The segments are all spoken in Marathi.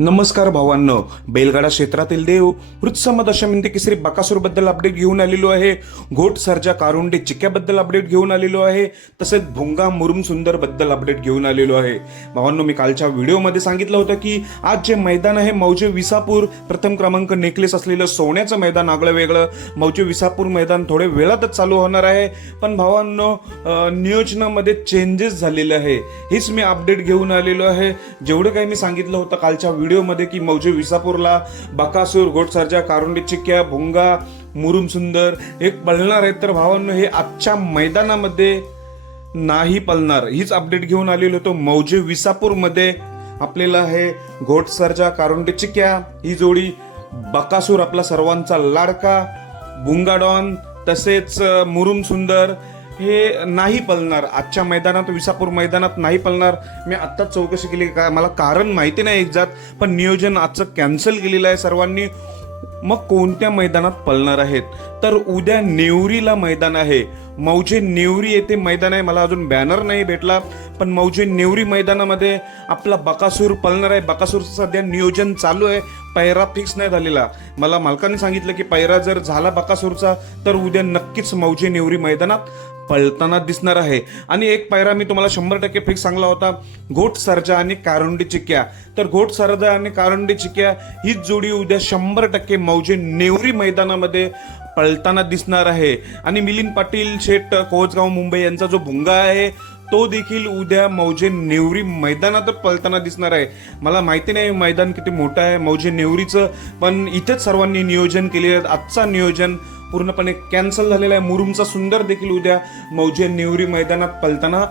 नमस्कार भावांनो. बैलगाडा क्षेत्रातील देव वृत्सम दशमिंती केसरी बकासूरबद्दल अपडेट घेऊन आलेलो आहे. घोट सरजा कारुंडे चिक्याबद्दल अपडेट घेऊन आलेलो आहे. तसेच भुंगा मुरुम सुंदरबद्दल अपडेट घेऊन आलेलो आहे. भावांनो मी कालच्या व्हिडिओमध्ये सांगितलं होतं की आज जे मैदान आहे मौजे विसापूर प्रथम क्रमांक नेकलेस असलेलं सोन्याचं मैदान आगळं वेगळं. मौजे विसापूर मैदान थोडे वेळातच चालू होणार आहे. पण भावांनो नियोजनामध्ये चेंजेस झालेले आहे. हेच मी अपडेट घेऊन आलेलो आहे. जेवढं काही मी सांगितलं होतं कालच्या व्हिडिओमध्ये की मौजे विसापूरला बकासूर घोटसरजा कारुंडी चिक्क्या भुंगा मुरुम सुंदर हे पळणार आहेत. तर भावांनो हे आजच्या मैदानामध्ये नाही पळणार. हीच अपडेट घेऊन आलेलो होतो. मौजे विसापूरमध्ये आपल्याला हे घोटसरजा कारुंडी चिक्क्या ही जोडी बकासूर आपला सर्वांचा लाडका बुंगाडॉन तसेच मुरुम सुंदर हे नाही पलणार. आजच्या मैदानात विसापूर मैदानात नाही पलणार. मी आत्ताच चौकशी केली काय मला कारण माहिती नाही एकजात पण नियोजन आजचं कॅन्सल केलेलं आहे सर्वांनी. मग कोणत्या मैदानात पळणार आहेत? तर उद्या नेवरीला मैदान आहे. मौजे नेवरी येथे मैदान आहे. मला अजून बॅनर नाही भेटला पण मौजे नेवरी मैदानामध्ये आपला बकासूर पळणार आहे. बकासूरचं सध्या नियोजन चालू आहे. पैरा फिक्स नाही झालेला. मला मालकाने सांगितलं की पैरा जर झाला बकासूरचा तर उद्या नक्कीच मौजे नेवरी मैदानात. पळताना दिसणार आहे. आणि एक पायरा मी तुम्हाला शंभर टक्के फिक्स सांगला होता. घोट सरजा आणि कारुंडी चिक्क्या. तर घोट सरजा आणि कारुंडी चिक्क्या हीच जोडी उद्या शंभर टक्के मौजे नेवरी मैदानामध्ये पळताना दिसणार आहे. आणि मिलिंद पाटील शेठ कोचगाव मुंबई यांचा जो भुंगा आहे तो देखील उद्या मौजे नेवरी मैदानात पळताना दिसणार आहे. मला माहिती नाही मैदान किती मोठं आहे मौजे नेवरीचं पण इथेच सर्वांनी नियोजन केले आजचा नियोजन पूर्णपणे कॅन्सल झालेला आहे. मुरुमचा सुंदर देखील उद्या मौजे नेवरी मैदानात पलताना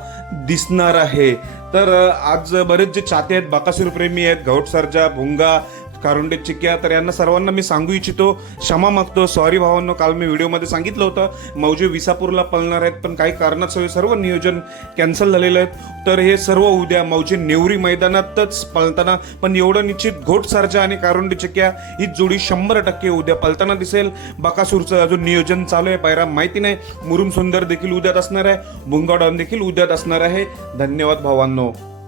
दिसणार आहे. तर आज बरेच जे चाहते आहेत बाकासूर प्रेमी आहेत घौट सरजा भुंगा कारुंडे चिक्या तर यांना सर्वांना मी सांगू इच्छितो. क्षमा मागतो. सॉरी भावांनो काल मी व्हिडिओमध्ये सांगितलं होतं. मौजे विसापूरला पळणार आहेत पण काही कारणास्तव हे सर्व नियोजन कॅन्सल झालेलं आहे तर हे सर्व उद्या मौजे नेवरी मैदानातच पळताना. पण एवढं निश्चित घोटसरजा आणि कारुंड चिक्या ही जोडी शंभर टक्के उद्या पळताना दिसेल. बकासूरचं अजून नियोजन चालू आहे पायरा माहिती नाही. मुरुम सुंदर देखील उद्यात असणार आहे. भुंगाडॉन देखील उद्यात असणार आहे. धन्यवाद भावांनो.